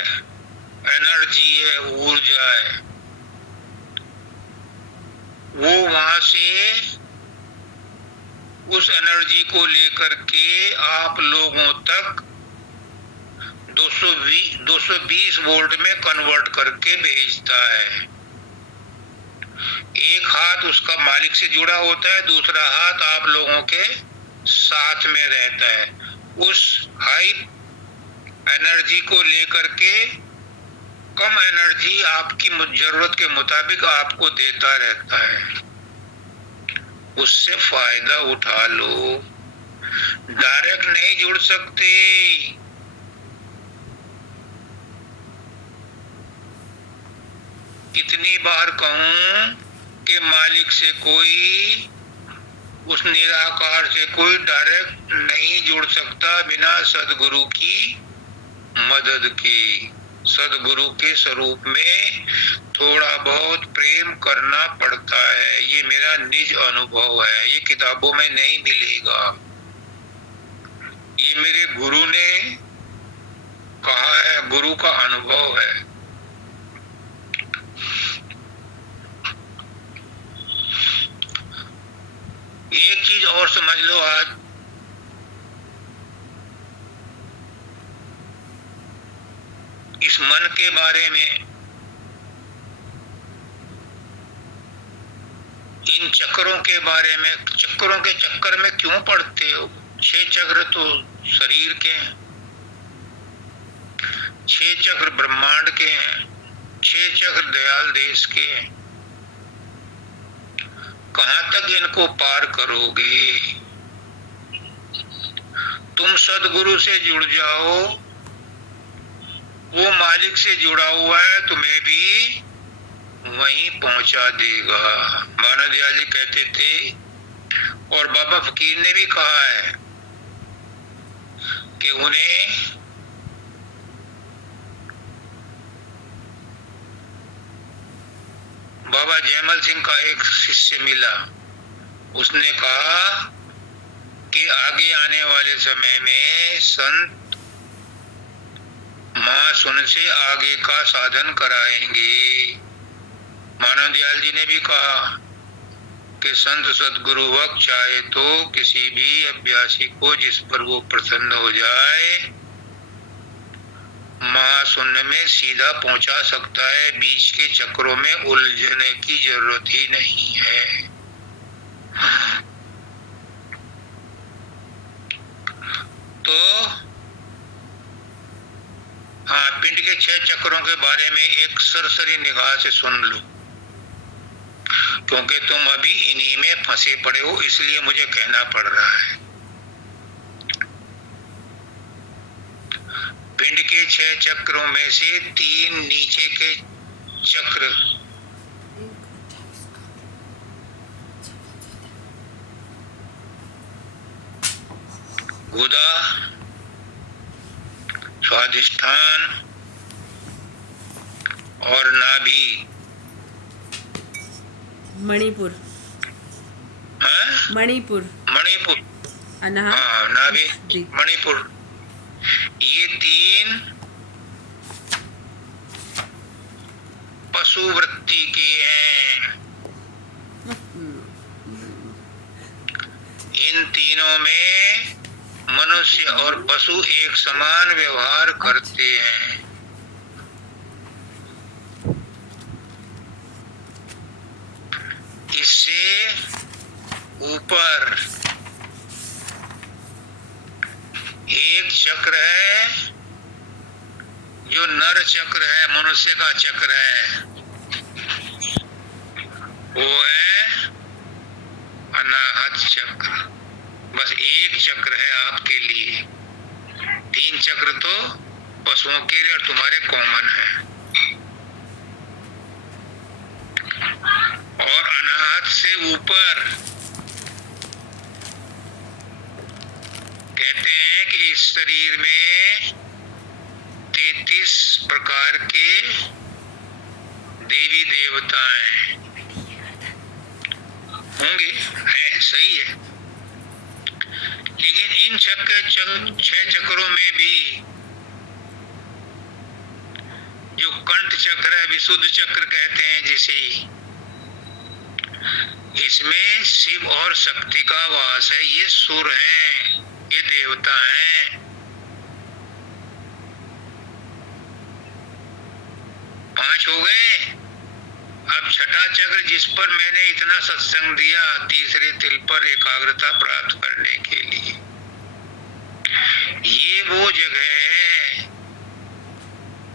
एनर्जी है, ऊर्जा है। वो वहां से उस एनर्जी को लेकर के आप लोगों तक 220 वोल्ट में कन्वर्ट करके भेजता है। एक हाथ उसका मालिक से जुड़ा होता है, दूसरा हाथ आप लोगों के साथ में रहता है। उस हाई एनर्जी को लेकर के कम एनर्जी आपकी जरूरत के मुताबिक आपको देता रहता है। उससे फायदा उठा लो। डायरेक्ट नहीं जुड़ सकते। कितनी बार कहूं कि मालिक से कोई, उस निराकार से कोई डायरेक्ट नहीं जुड़ सकता बिना सदगुरु की मदद की। सदगुरु के स्वरूप में थोड़ा बहुत प्रेम करना पड़ता है। ये मेरा निज अनुभव है, ये किताबों में नहीं मिलेगा। ये मेरे गुरु ने कहा है, गुरु का अनुभव है। एक चीज और समझ लो, आज इस मन के बारे में, इन चक्रों के बारे में, चक्रों के चक्कर में क्यों पड़ते हो? 6 चक्र तो शरीर के हैं, 6 चक्र ब्रह्मांड के हैं, 6 चक्र दयाल देश के हैं। कहां तक इनको पार करोगे? तुम सदगुरु से जुड़ जाओ, वो मालिक से जुड़ा हुआ है, तुम्हें भी वहीं पहुंचा देगा। मानव दयाल जी कहते थे, और बाबा फकीर ने भी कहा है कि उन्हें बाबा जयमल सिंह का एक शिष्य मिला। उसने कहा कि आगे आने वाले समय में संत महासुन से आगे का साधन कराएंगे। मानव दयाल जी ने भी कहा कि संत सदगुरु वक्त चाहे तो किसी भी अभ्यासी को जिस पर वो प्रसन्न हो जाए महाशून्य में सीधा पहुंचा सकता है। बीच के चक्रों में उलझने की जरूरत ही नहीं है। तो हाँ, पिंड के 6 चक्रों के बारे में एक सरसरी निगाह से सुन लो, क्योंकि तुम अभी इन्हीं में फंसे पड़े हो, इसलिए मुझे कहना पड़ रहा है। पिंड के 6 चक्रों में से 3 नीचे के चक्र गुदा, स्वादिष्ठान और नाभि, मणिपुर, मणिपुर, मणिपुर, अनाहत, हाँ नाभि, मणिपुर, ये 3 पशु वृत्ति के हैं। इन तीनों में मनुष्य और पशु एक समान व्यवहार करते हैं। इससे ऊपर एक चक्र है जो नर चक्र है, मनुष्य का चक्र है। वो है अनाहत चक्र। बस एक चक्र है आपके लिए, 3 चक्र तो पशुओं के लिए और तुम्हारे कॉमन है। और अनाहत से ऊपर कहते हैं कि इस शरीर में 33 प्रकार के देवी देवताएं होंगे, है सही है। लेकिन इन 6 चक्रों में भी जो कंठ चक्र है, विशुद्ध चक्र कहते हैं जिसे, इसमें शिव और शक्ति का वास है। ये सुर हैं, ये देवता हैं। 5 हो गए। अब छठा चक्र जिस पर मैंने इतना सत्संग दिया, तीसरे तिल पर एकाग्रता प्राप्त करने के लिए, ये वो जगह है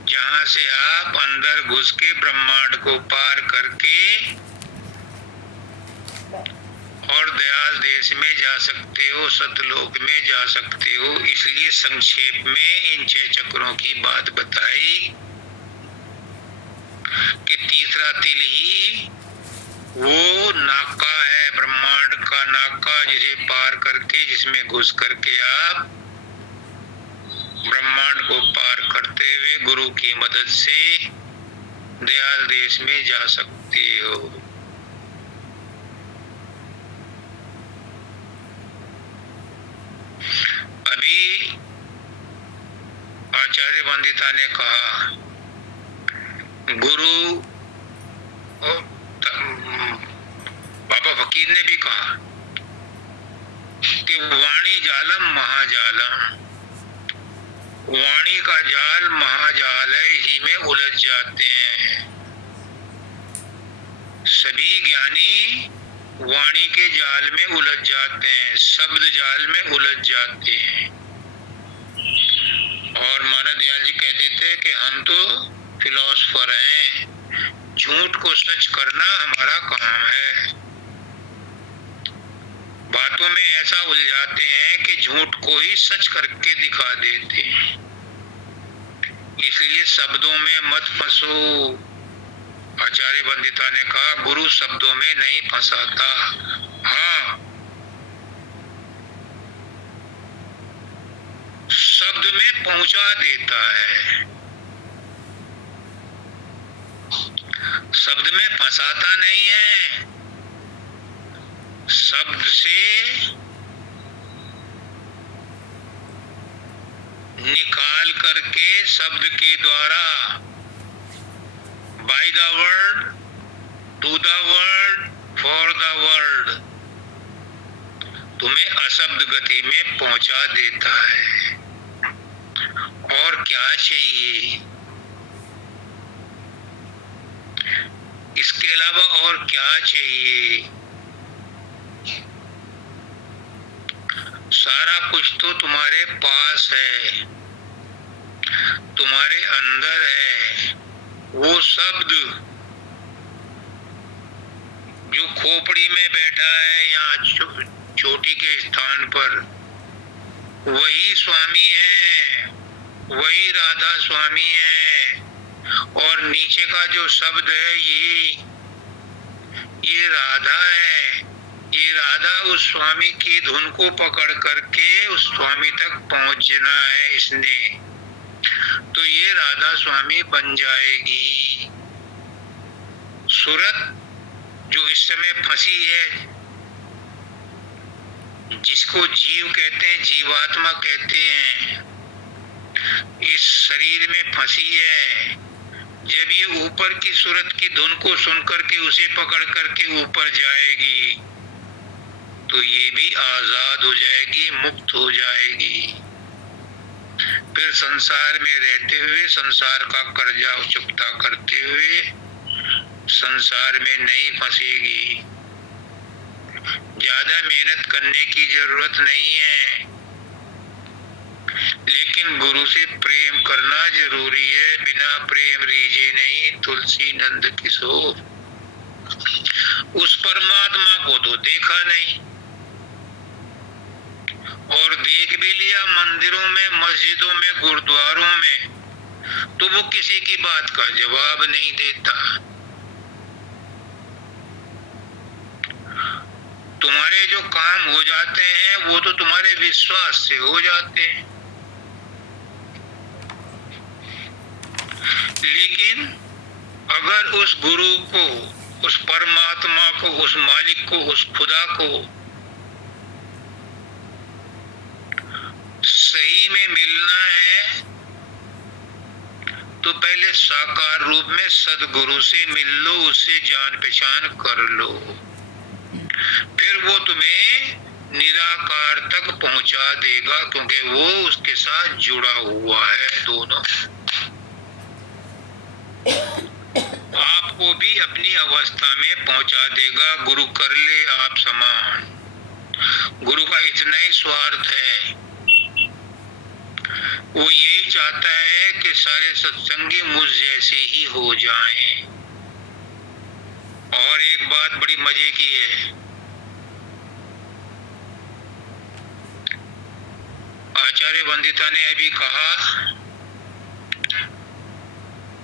जहां से आप अंदर घुस के ब्रह्मांड को पार करके और दयाल देश में जा सकते हो, सतलोक में जा सकते हो। इसलिए संक्षेप में इन 6 चक्रों की बात बताई कि तीसरा तिल ही वो नाका है, ब्रह्मांड का नाका, जिसे पार करके, जिसमें घुस करके आप ब्रह्मांड को पार करते हुए गुरु की मदद से दयाल देश में जा सकते हो। अभी आचार्य वंदिता ने कहा, गुरु और बाबा फकीर ने भी कहा कि वाणी जालम महाजालम, वाणी का जाल महाजाल है, इसी में उलझ जाते हैं सभी ज्ञानी। वाणी के जाल में उलझ जाते हैं, शब्द जाल में उलझ जाते हैं। और मानव दयाल जी कहते थे कि हम तो फिलोसफर हैं, झूठ को सच करना हमारा काम है। बातों में ऐसा उलझाते हैं कि झूठ को ही सच करके दिखा देते हैं। इसलिए शब्दों में मत फंसो। आचार्य वंदिता ने कहा, गुरु शब्दों में नहीं फंसाता, हाँ शब्द में पहुंचा देता है, शब्द में फंसाता नहीं है। शब्द से निकाल करके, शब्द के द्वारा, by the word, to the word, for the word, तुम्हें अशब्द गति में पहुंचा देता है। और क्या चाहिए? इसके अलावा और क्या चाहिए? सारा कुछ तो तुम्हारे पास है, तुम्हारे अंदर है। वो शब्द जो खोपड़ी में बैठा है यहाँ चोटी के स्थान पर, वही स्वामी है, वही राधा स्वामी है। और नीचे का जो शब्द है ये राधा है। ये राधा उस स्वामी की धुन को पकड़ करके उस स्वामी तक पहुंचना है इसने, तो ये राधा स्वामी बन जाएगी। सूरत जो इस समय फंसी है, जिसको जीव कहते हैं, जीवात्मा कहते हैं, इस शरीर में फंसी है। जब ये ऊपर की सूरत की धुन को सुन करके उसे पकड़ करके ऊपर जाएगी, तो ये भी आजाद हो जाएगी, मुक्त हो जाएगी। फिर संसार में रहते हुए, संसार का कर्जा चुकता करते हुए संसार में नहीं फंसेगी। ज्यादा मेहनत करने की जरूरत नहीं है, लेकिन गुरु से प्रेम करना जरूरी है। बिना प्रेम रीझे नहीं, तुलसी नंद किशोर। उस परमात्मा को तो देखा नहीं, और देख भी लिया मंदिरों में, मस्जिदों में, गुरुद्वारों में, तो वो किसी की बात का जवाब नहीं देता। तुम्हारे जो काम हो जाते हैं वो तो तुम्हारे विश्वास से हो जाते हैं, लेकिन अगर उस गुरु को, उस परमात्मा को, उस मालिक को, उस खुदा को सही में मिलना है तो पहले साकार रूप में सदगुरु से मिल लो, उससे जान पहचान कर लो, फिर वो तुम्हें निराकार तक पहुंचा देगा, क्योंकि वो उसके साथ जुड़ा हुआ है दोनों। आपको भी अपनी अवस्था में पहुंचा देगा। गुरु कर ले आप समान। गुरु का इतना ही स्वार्थ है, वो यही चाहता है कि सारे सत्संगी मुझ जैसे ही हो जाएं। और एक बात बड़ी मजे की है, आचार्य वंदिता ने अभी कहा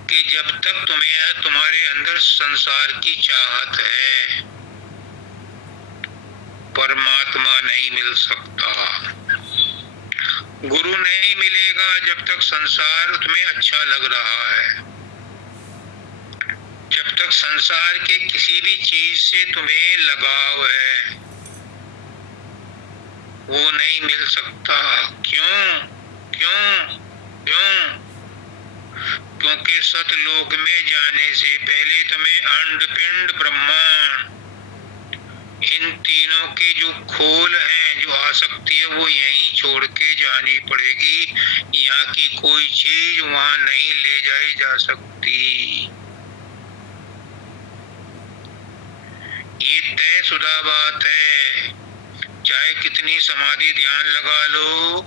कि जब तक तुम्हारे अंदर संसार की चाहत है, परमात्मा नहीं मिल सकता। गुरु नहीं मिलेगा जब तक संसार तुम्हें अच्छा लग रहा है, जब तक संसार के किसी भी चीज से तुम्हें लगाव है, वो नहीं मिल सकता। क्यों क्यों क्यों? क्योंकि सतलोक में जाने से पहले तुम्हें अंड पिंड ब्रह्मांड, इन तीनों के जो खोल हैं, जो आसक्ति है, वो यहीं छोड़ के जानी पड़ेगी। यहाँ की कोई चीज वहां नहीं ले जाई जा सकती। ये तयशुदा बात है। चाहे कितनी समाधि ध्यान लगा लो,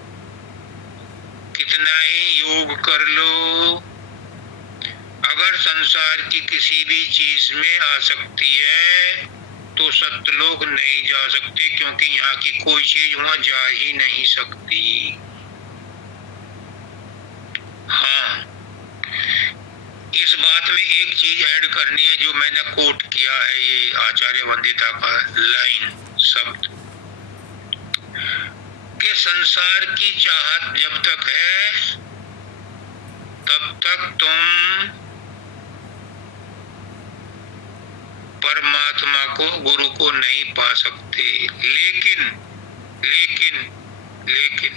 कितना ही योग कर लो, अगर संसार की किसी भी चीज में आसक्ति है तो सत्यलोक नहीं जा सकते, क्योंकि यहाँ की कोई चीज वहां जा ही नहीं सकती। हाँ, इस बात में एक चीज ऐड करनी है जो मैंने कोट किया है, ये आचार्य वंदिता का लाइन शब्द, कि संसार की चाहत जब तक है तब तक तुम परमात्मा को, गुरु को नहीं पा सकते। लेकिन लेकिन लेकिन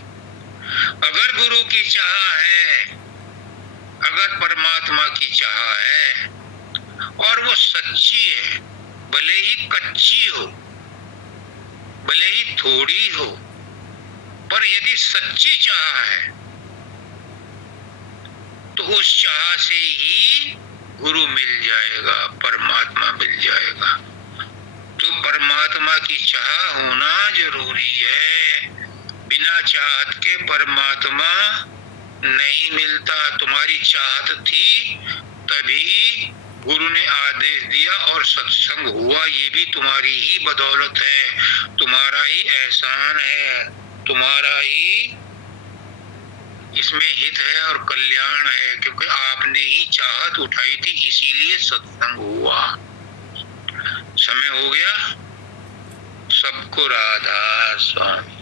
अगर गुरु की चाह है, अगर परमात्मा की चाह है और वो सच्ची है, भले ही कच्ची हो, भले ही थोड़ी हो, पर यदि सच्ची चाह है तो उस चाह से ही गुरु मिल जाएगा, परमात्मा मिल जाएगा। तो परमात्मा की चाह होना जरूरी है। बिना चाहत के परमात्मा नहीं मिलता। तुम्हारी चाहत थी तभी गुरु ने आदेश दिया और सत्संग हुआ, ये भी तुम्हारी ही बदौलत है, तुम्हारा ही एहसान है, तुम्हारा ही इसमें हित है और कल्याण है, क्योंकि आपने ही चाहत उठाई थी, इसीलिए सत्संग हुआ। समय हो गया। सबको राधा स्वामी।